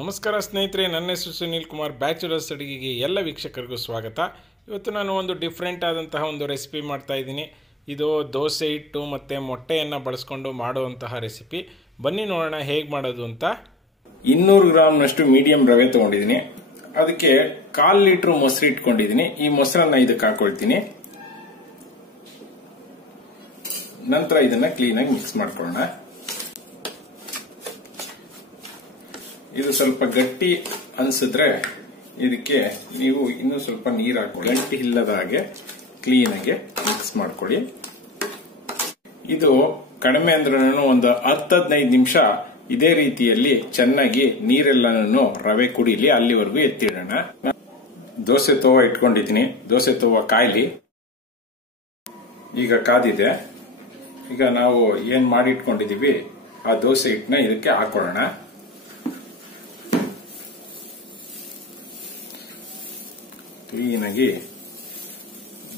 ನಮಸ್ಕಾರ ಸ್ನೇಹಿತರೆ, ನನ್ನ ಹೆಸರು ಸುನೀಲ್ ಕುಮಾರ್. ಬ್ಯಾಚುಲರ್ಸ್ ಅಡುಗೆಗೆ ಎಲ್ಲ ವೀಕ್ಷಕರಿಗೂ ಸ್ವಾಗತ. ಇವತ್ತು ನಾನು ಒಂದು ಡಿಫ್ರೆಂಟ್ ಆದಂತಹ ಒಂದು ರೆಸಿಪಿ ಮಾಡ್ತಾ ಇದ್ದೀನಿ. ಇದು ದೋಸೆ ಹಿಟ್ಟು ಮತ್ತು ಮೊಟ್ಟೆಯನ್ನು ಬಳಸ್ಕೊಂಡು ಮಾಡುವಂತಹ ರೆಸಿಪಿ ಬನ್ನಿ ನೋಡೋಣ ಹೇಗೆ ಮಾಡೋದು ಅಂತ. ಇನ್ನೂರು ಗ್ರಾಮ್ನಷ್ಟು ಮೀಡಿಯಂ ರವೆ ತೊಗೊಂಡಿದ್ದೀನಿ. ಅದಕ್ಕೆ ಕಾಲು ಲೀಟ್ರ್ ಮೊಸರು ಇಟ್ಕೊಂಡಿದ್ದೀನಿ. ಈ ಮೊಸರನ್ನ ಇದಕ್ಕೆ ಹಾಕೊಳ್ತೀನಿ. ನಂತರ ಇದನ್ನು ಕ್ಲೀನಾಗಿ ಮಿಕ್ಸ್ ಮಾಡ್ಕೊಳ್ಳೋಣ. ಇದು ಸ್ವಲ್ಪ ಗಟ್ಟಿ ಅನ್ಸಿದ್ರೆ ಇದಕ್ಕೆ ನೀವು ಇನ್ನೂ ಸ್ವಲ್ಪ ನೀರು ಹಾಕೊಳ್ಳಿ. ಗಟ್ಟಿ ಇಲ್ಲದ ಹಾಗೆ ಕ್ಲೀನಾಗಿ ಮಿಕ್ಸ್ ಮಾಡ್ಕೊಳ್ಳಿ. ಇದು ಕಡಿಮೆ ಅಂದ್ರೂ ಒಂದು ಹತ್ತು ಹದಿನೈದು ನಿಮಿಷ ಇದೇ ರೀತಿಯಲ್ಲಿ ಚೆನ್ನಾಗಿ ನೀರೆಲ್ಲನೂ ರವೆ ಕುಡಿಲಿ, ಅಲ್ಲಿವರೆಗೂ ಎತ್ತಿಡೋಣ. ದೋಸೆ ತೋವ ಇಟ್ಕೊಂಡಿದ್ದೀನಿ. ದೋಸೆ ತೋವ ಕಾಯ್ಲಿ. ಈಗ ಕಾದಿದೆ. ಈಗ ನಾವು ಏನ್ ಮಾಡಿ ಇಟ್ಕೊಂಡಿದೀವಿ ಆ ದೋಸೆ ಹಿಟ್ಟನ್ನ ಇದಕ್ಕೆ ಹಾಕೊಳ್ಳೋಣ. ಕ್ಲೀನಾಗಿ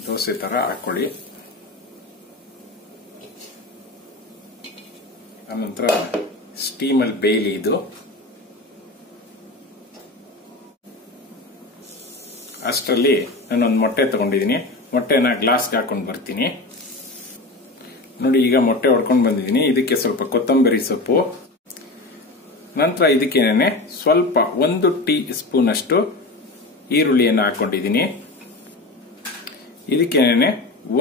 ದೋಸೆ ತರ ಹಾಕೊಳ್ಳಿ ಆನಂತರ ಸ್ಟೀಮಲ್ಲಿ ಬೇಯಲಿ ಇದು. ಅಷ್ಟರಲ್ಲಿ ನಾನೊಂದು ಮೊಟ್ಟೆ ತಗೊಂಡಿದ್ದೀನಿ. ಮೊಟ್ಟೆನ ಗ್ಲಾಸ್ಗೆ ಹಾಕೊಂಡು ಬರ್ತೀನಿ. ನೋಡಿ, ಈಗ ಮೊಟ್ಟೆ ಹೊಡ್ಕೊಂಡು ಬಂದಿದ್ದೀನಿ. ಇದಕ್ಕೆ ಸ್ವಲ್ಪ ಕೊತ್ತಂಬರಿ ಸೊಪ್ಪು. ನಂತರ ಇದಕ್ಕೇನೆ ಸ್ವಲ್ಪ ಒಂದು ಟೀ ಸ್ಪೂನ್ ಅಷ್ಟು ಈರುಳ್ಳಿಯನ್ನು ಹಾಕೊಂಡಿದ್ದೀನಿ ಇದಕ್ಕೇನೆ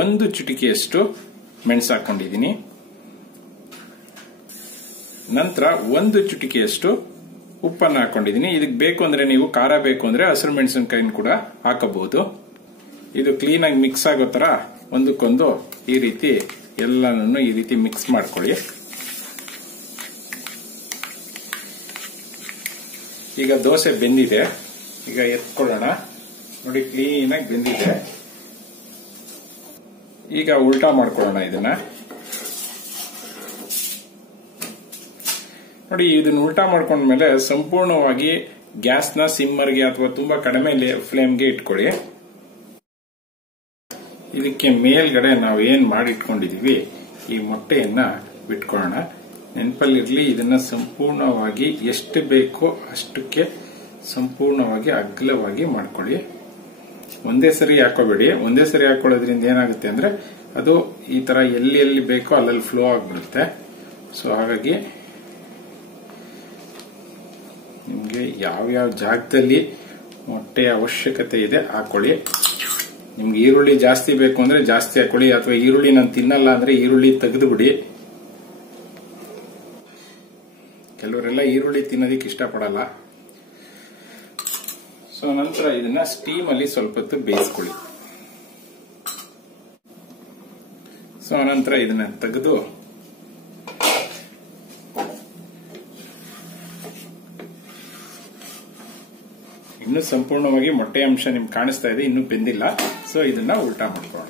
ಒಂದು ಚಿಟಿಕೆಯಷ್ಟು ಮೆಣಸು ಹಾಕೊಂಡಿದ್ದೀನಿ ನಂತರ ಒಂದು ಚಿಟಿಕೆಯಷ್ಟು ಉಪ್ಪನ್ನು ಹಾಕೊಂಡಿದ್ದೀನಿ ಇದಕ್ಕೆ ಬೇಕು ಅಂದ್ರೆ ನೀವು ಖಾರ ಬೇಕು ಅಂದ್ರೆ ಹಸಿರು ಮೆಣಸಿನಕಾಯಿನ ಕೂಡ ಹಾಕಬಹುದು. ಇದು ಕ್ಲೀನಾಗಿ ಮಿಕ್ಸ್ ಆಗೋ ತರ ಒಂದಕ್ಕೊಂದು ಈ ರೀತಿ ಎಲ್ಲನೂ ಈ ರೀತಿ ಮಿಕ್ಸ್ ಮಾಡ್ಕೊಳ್ಳಿ. ಈಗ ದೋಸೆ ಬೆಂದಿದೆ. ಈಗ ಎತ್ಕೊಳ್ಳೋಣ. ನೋಡಿ ಕ್ಲೀನ್ ಆಗಿ ಬೆಂದಿದೆ. ಈಗ ಉಲ್ಟಾ ಮಾಡ್ಕೊಳ್ಳೋಣ ಇದನ್ನ. ನೋಡಿ, ಇದನ್ನ ಉಲ್ಟಾ ಮಾಡ್ಕೊಂಡ್ಮೇಲೆ ಸಂಪೂರ್ಣವಾಗಿ ಗ್ಯಾಸ್ನ ಸಿಮ್ಮರ್ಗೆ ಅಥವಾ ತುಂಬಾ ಕಡಿಮೆ ಫ್ಲೇಮ್ಗೆ ಇಟ್ಕೊಳ್ಳಿ. ಇದಕ್ಕೆ ಮೇಲ್ಗಡೆ ನಾವು ಏನ್ ಮಾಡಿಟ್ಕೊಂಡಿದೀವಿ, ಈ ಮೊಟ್ಟೆಯನ್ನ ಬಿಟ್ಕೊಳ್ಳೋಣ. ನೆನಪಲ್ಲಿರ್ಲಿ, ಇದನ್ನ ಸಂಪೂರ್ಣವಾಗಿ ಎಷ್ಟು ಬೇಕೋ ಅಷ್ಟಕ್ಕೆ ಸಂಪೂರ್ಣವಾಗಿ ಅಗ್ಲವಾಗಿ ಮಾಡ್ಕೊಳ್ಳಿ. ಒಂದೇ ಸರಿ ಹಾಕೋಬೇಡಿ. ಒಂದೇ ಸರಿ ಹಾಕೊಳ್ಳೋದ್ರಿಂದ ಏನಾಗುತ್ತೆ ಅಂದ್ರೆ ಅದು ಈ ತರ ಎಲ್ಲಿ ಎಲ್ಲಿ ಬೇಕೋ ಅಲ್ಲಲ್ಲಿ ಫ್ಲೋ ಆಗ್ಬಿಡುತ್ತೆ. ಸೊ ಹಾಗಾಗಿ ನಿಮಗೆ ಯಾವ್ಯಾವ ಜಾಗದಲ್ಲಿ ಮೊಟ್ಟೆ ಅವಶ್ಯಕತೆ ಇದೆ ಹಾಕೊಳ್ಳಿ. ನಿಮ್ಗೆ ಈರುಳ್ಳಿ ಜಾಸ್ತಿ ಬೇಕು ಅಂದ್ರೆ ಜಾಸ್ತಿ ಹಾಕೊಳ್ಳಿ. ಅಥವಾ ಈರುಳ್ಳಿ ನಾನು ತಿನ್ನಲ್ಲ ಅಂದ್ರೆ ಈರುಳ್ಳಿ ತೆಗೆದು ಬಿಡಿ. ಕೆಲವರೆಲ್ಲ ಈರುಳ್ಳಿ ತಿನ್ನೋದಿಕ್ಕೆ ಇಷ್ಟಪಡಲ್ಲ. ಸೊ ನಂತರ ಇದನ್ನ ಸ್ಟೀಮ್ ಅಲ್ಲಿ ಸ್ವಲ್ಪ ಹೊತ್ತು ಬೇಯಿಸ್ಕೊಳ್ಳಿ. ಸೊ ನಂತರ ಇದನ್ನ ತೆಗೆದು ಇನ್ನು ಸಂಪೂರ್ಣವಾಗಿ ಮೊಟ್ಟೆ ಅಂಶ ನಿಮ್ಗೆ ಕಾಣಿಸ್ತಾ ಇದೆ, ಇನ್ನು ಬೆಂದಿಲ್ಲ. ಸೊ ಇದನ್ನ ಉಲ್ಟಾ ಮಾಡ್ಕೊಳ್ಳೋಣ.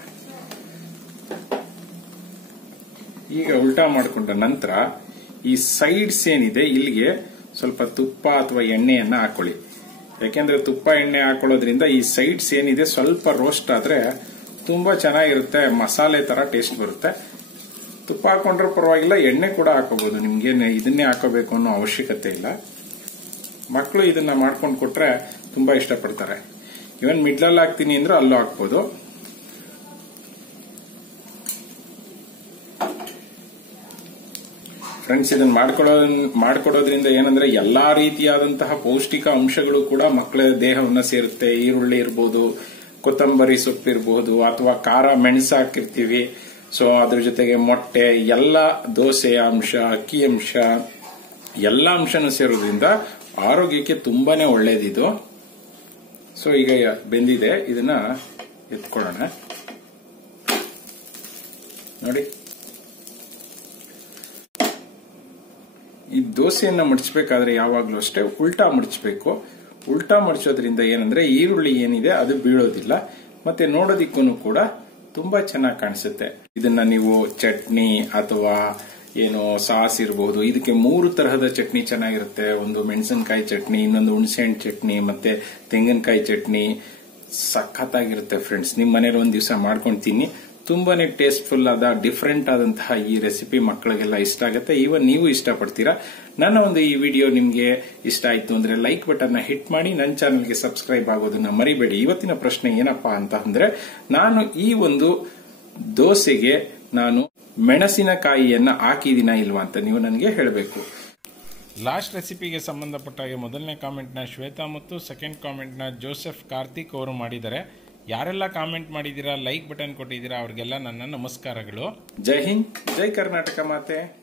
ಈಗ ಉಲ್ಟಾ ಮಾಡಿಕೊಂಡ ನಂತರ ಈ ಸೈಡ್ಸ್ ಏನಿದೆ, ಇಲ್ಲಿಗೆ ಸ್ವಲ್ಪ ತುಪ್ಪ ಅಥವಾ ಎಣ್ಣೆಯನ್ನ ಹಾಕೊಳ್ಳಿ. ಯಾಕೆಂದ್ರೆ ತುಪ್ಪ ಎಣ್ಣೆ ಹಾಕೊಳ್ಳೋದ್ರಿಂದ ಈ ಸೈಡ್ಸ್ ಏನಿದೆ ಸ್ವಲ್ಪ ರೋಸ್ಟ್ ಆದ್ರೆ ತುಂಬಾ ಚೆನ್ನಾಗಿರುತ್ತೆ, ಮಸಾಲೆ ತರ ಟೇಸ್ಟ್ ಬರುತ್ತೆ. ತುಪ್ಪ ಹಾಕೊಂಡ್ರೆ ಪರವಾಗಿಲ್ಲ, ಎಣ್ಣೆ ಕೂಡ ಹಾಕೋಬಹುದು ನಿಮ್ಗೆ ಇದನ್ನೇ ಹಾಕೋಬೇಕು ಅನ್ನೋ ಅವಶ್ಯಕತೆ ಇಲ್ಲ. ಮಕ್ಕಳು ಇದನ್ನ ಮಾಡ್ಕೊಂಡು ಕೊಟ್ರೆ ತುಂಬಾ ಇಷ್ಟಪಡ್ತಾರೆ. ಇವನ್ ಮಿಡ್ಲಲ್ಲಿ ಹಾಕ್ತೀನಿ ಅಂದ್ರೆ ಅಲ್ಲೂ ಹಾಕ್ಬೋದು. ಫ್ರೆಂಡ್ಸ್ ಇದನ್ನ ಮಾಡ್ಕೊಳ್ಳೋ ಮಾಡ್ಕೊಡೋದ್ರಿಂದ ಏನಂದ್ರೆ ಎಲ್ಲಾ ರೀತಿಯಾದಂತಹ ಪೌಷ್ಟಿಕ ಅಂಶಗಳು ಕೂಡ ಮಕ್ಕಳ ದೇಹವನ್ನ ಸೇರುತ್ತೆ. ಈರುಳ್ಳಿ ಇರ್ಬೋದು, ಕೊತ್ತಂಬರಿ ಸೊಪ್ಪು ಇರಬಹುದು ಅಥವಾ ಖಾರ ಮೆಣಸು ಹಾಕಿರ್ತೀವಿ. ಸೊ ಅದ್ರ ಜೊತೆಗೆ ಮೊಟ್ಟೆ, ಎಲ್ಲ ದೋಸೆ ಅಂಶ, ಅಕ್ಕಿ ಅಂಶ, ಎಲ್ಲ ಅಂಶನೂ ಸೇರೋದ್ರಿಂದ ಆರೋಗ್ಯಕ್ಕೆ ತುಂಬಾನೇ ಒಳ್ಳೇದಿದು. ಸೊ ಈಗ ಬೆಂದಿದೆ. ಇದನ್ನ ಎತ್ಕೊಳ್ಳೋಣ. ನೋಡಿ. ಈ ದೋಸೆಯನ್ನ ಮಡಚಬೇಕಾದ್ರೆ ಯಾವಾಗ್ಲೂ ಅಷ್ಟೇ ಉಲ್ಟಾ ಮಡಚಬೇಕು. ಉಲ್ಟಾ ಮಡಚೋದ್ರಿಂದ ಏನಂದ್ರೆ ಈರುಳ್ಳಿ ಏನಿದೆ ಅದು ಬೀಳೋದಿಲ್ಲ. ಮತ್ತೆ ನೋಡೋದಿಕ್ಕೂ ಕೂಡ ತುಂಬಾ ಚೆನ್ನಾಗಿ ಕಾಣಿಸುತ್ತೆ. ಇದನ್ನ ನೀವು ಚಟ್ನಿ ಅಥವಾ ಏನು ಸಾಸ್ ಇರಬಹುದು ಇದಕ್ಕೆ ಮೂರು ತರಹದ ಚಟ್ನಿ ಚೆನ್ನಾಗಿರುತ್ತೆ. ಒಂದು ಮೆಣಸಿನಕಾಯಿ ಚಟ್ನಿ, ಇನ್ನೊಂದು ಹುಣಸೆಹಣ್ಣು ಚಟ್ನಿ, ಮತ್ತೆ ತೆಂಗಿನಕಾಯಿ ಚಟ್ನಿ. ಸಖತ್ತಾಗಿರುತ್ತೆ ಫ್ರೆಂಡ್ಸ್ ನಿಮ್ಮ ಮನೇಲಿ ಒಂದ್ ದಿವಸ ಮಾಡ್ಕೊಂತೀನಿ ತುಂಬಾನೇ ಟೇಸ್ಟ್ಫುಲ್ ಆದ ಡಿಫ್ರೆಂಟ್ ಆದಂತಹ ಈ ರೆಸಿಪಿ ಮಕ್ಕಳಿಗೆಲ್ಲ ಇಷ್ಟ ಆಗುತ್ತೆ. ಈವನ್ ನೀವು ಇಷ್ಟಪಡ್ತೀರಾ? ನನ್ನ ಒಂದು ಈ ವಿಡಿಯೋ ನಿಮ್ಗೆ ಇಷ್ಟ ಆಯ್ತು ಅಂದ್ರೆ ಲೈಕ್ ಬಟನ್ ಹಿಟ್ ಮಾಡಿ ನನ್ನ ಚಾನಲ್ಗೆ ಸಬ್ಸ್ಕ್ರೈಬ್ ಆಗೋದನ್ನ ಮರಿಬೇಡಿ. ಇವತ್ತಿನ ಪ್ರಶ್ನೆ ಏನಪ್ಪಾ ಅಂತ ಅಂದ್ರೆ, ನಾನು ಈ ಒಂದು ದೋಸೆಗೆ ನಾನು ಮೆಣಸಿನಕಾಯಿಯನ್ನ ಹಾಕಿದಿನ ಇಲ್ವಾ ಅಂತ ನೀವು ನನಗೆ ಹೇಳಬೇಕು. ಲಾಸ್ಟ್ ರೆಸಿಪಿಗೆ ಸಂಬಂಧಪಟ್ಟ ಹಾಗೆ ಮೊದಲನೇ ಕಾಮೆಂಟ್ನ ಶ್ವೇತಾ ಮತ್ತು ಸೆಕೆಂಡ್ ಕಾಮೆಂಟ್ನ ಜೋಸೆಫ್ ಕಾರ್ತಿಕ್ ಅವರು ಮಾಡಿದ್ದಾರೆ. ಯಾರೆಲ್ಲ ಕಾಮೆಂಟ್ ಮಾಡಿದ್ದೀರಾ ಲೈಕ್ ಬಟನ್ ಕೊಟ್ಟಿದ್ದೀರಾ ಅವ್ರಿಗೆಲ್ಲ ನನ್ನ ನಮಸ್ಕಾರಗಳು. ಜೈ ಹಿಂದ್ ಜೈ ಕರ್ನಾಟಕ ಮಾತೆ.